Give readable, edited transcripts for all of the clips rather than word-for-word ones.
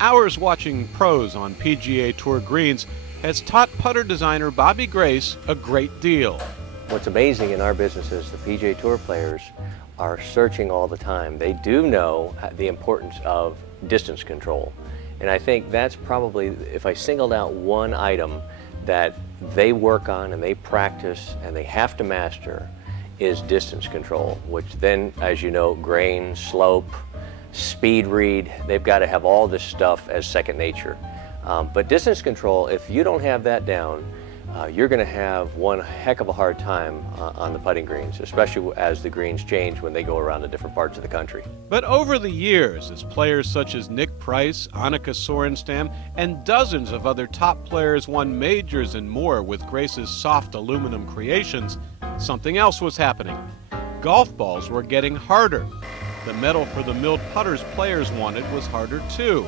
Hours watching pros on PGA Tour greens has taught putter designer Bobby Grace a great deal. What's amazing in our business is the PGA Tour players are searching all the time. They do know the importance of distance control. And I think that's probably, if I singled out one item that they work on and they practice and they have to master, is distance control, which then, as you know, grain, slope, speed read, they've got to have all this stuff as second nature. But distance control, if you don't have that down, you're going to have one heck of a hard time on the putting greens, especially as the greens change when they go around to different parts of the country. But over the years, as players such as Nick Price, Annika Sorenstam, and dozens of other top players won majors and more with Grace's soft aluminum creations, something else was happening. Golf balls were getting harder. The metal for the milled putters players wanted was harder too.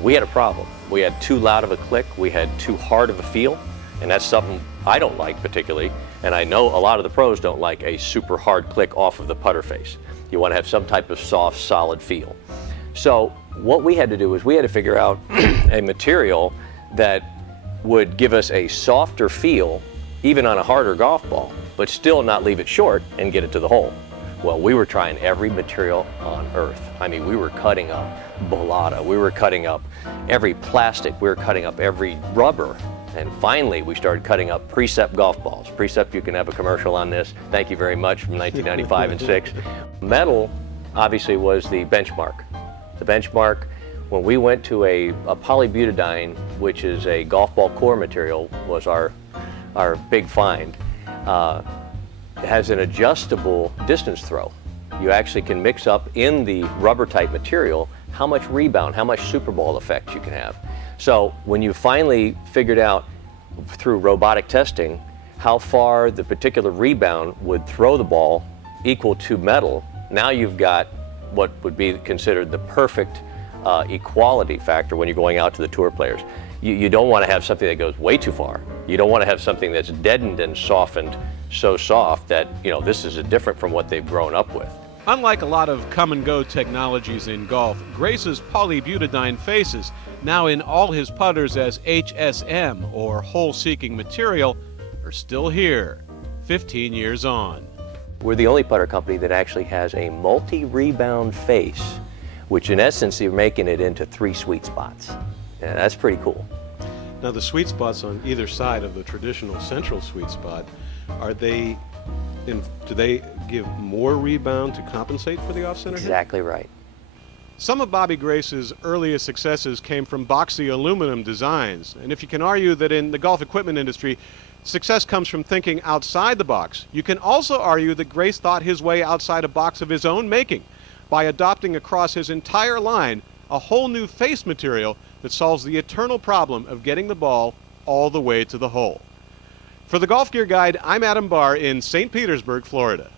We had a problem. We had too loud of a click, we had too hard of a feel, and that's something I don't like particularly, and I know a lot of the pros don't like a super hard click off of the putter face. You want to have some type of soft, solid feel. So what we had to do is we had to figure out a material that would give us a softer feel even on a harder golf ball, but still not leave it short and get it to the hole. Well, we were trying every material on earth. I mean, we were cutting up Bolata, we were cutting up every plastic, we were cutting up every rubber, and finally we started cutting up Precept golf balls. Precept, you can have a commercial on this. Thank you very much, from 1995 and 6. Metal, obviously, was the benchmark. The benchmark, when we went to a polybutadiene, which is a golf ball core material, was our big find. It has an adjustable distance throw. You actually can mix up in the rubber type material how much rebound, how much Super Ball effect you can have. So when you finally figured out through robotic testing how far the particular rebound would throw the ball equal to metal, now you've got what would be considered the perfect equality factor when you're going out to the tour players. You don't want to have something that goes way too far. You don't want to have something that's deadened and softened so soft that, you know, this is different from what they've grown up with. Unlike a lot of come-and-go technologies in golf, Grace's polybutadiene faces, now in all his putters as HSM, or hole-seeking material, are still here, 15 years on. We're the only putter company that actually has a multi-rebound face, which in essence you're making it into 3 sweet spots. And that's pretty cool. Now the sweet spots on either side of the traditional central sweet spot, do they give more rebound to compensate for the off-center hit? Exactly right. Some of Bobby Grace's earliest successes came from boxy aluminum designs, and if you can argue that in the golf equipment industry, success comes from thinking outside the box, you can also argue that Grace thought his way outside a box of his own making by adopting across his entire line a whole new face material that solves the eternal problem of getting the ball all the way to the hole. For the Golf Gear Guide, I'm Adam Barr in St. Petersburg, Florida.